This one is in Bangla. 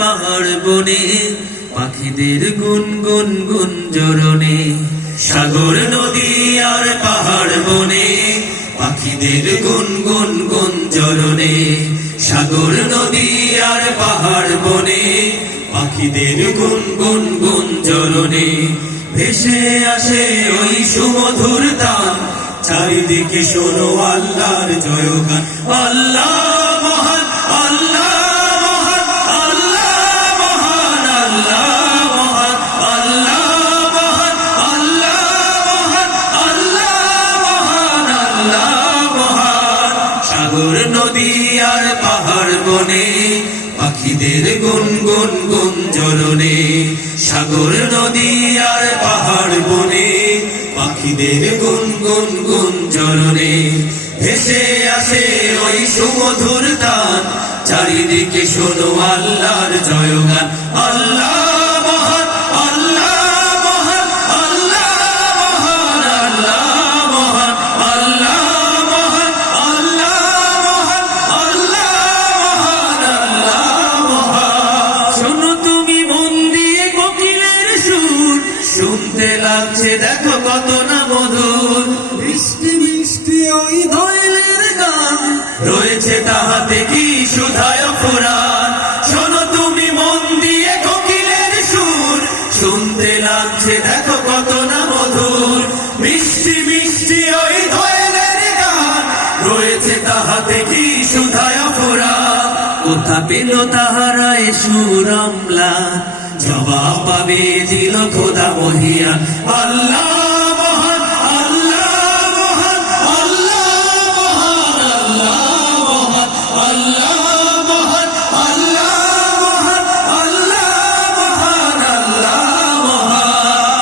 পাহাড় বনে পাখিদের গুনগুন গুঞ্জরণে। সাগর নদী আর পাহাড় বনে পাখিদের গুনগুন গুঞ্জরণে। সাগর নদী আর পাহাড় বনে পাখিদের গুনগুন গুঞ্জরণে। ভেসে আসে ওই সুমধুর তান, চারিদিকে শোনো আল্লাহর জয়গান। আল্লাহ মহান, আল্লাহ মহান, আল্লাহ মহান, আল্লাহ মহান, আল্লাহ মহান, আল্লাহ মহান, আল্লাহ মহান, আল্লাহ মহান। সাগর নদী আর পাহাড় বনে পাখিদের গুনগুন গুঞ্জরণে। সাগর নদী আর পাহাড় বনে পাখিদের গুনগুন গুঞ্জরণে। ভেসে আসে ওই সুমধুর তান, চারিদিকে শোনো আল্লাহর জয়গান। আল্লাহ মহান, আল্লাহ মহান, আল্লাহ মহান, আল্লাহ মহান, আল্লাহ মহান, আল্লাহ মহান, আল্লাহ মহান, আল্লাহ মহান। শোনো তুমি মন দিয়ে কোকিলের সুর, শুনতে লাগছে দেখো কত না মধুর। মিষ্টি মিষ্টি ওই দোয়েলের গান, রয়েছে তাহাতে কি সুধায় ফুরান। শোনো তুমি মন দিয়ে কোকিলের সুর, শুনতে লাগছে দেখো কত না মধুর। মিষ্টি মিষ্টি ওই দোয়েলের গান, রয়েছে তাহাতে কি সুধায় ফুরান। কোথা পেল তাহারা এ সুর আমলা, জবাব পাবে দিল খোদা মহিয়ান। আল্লাহ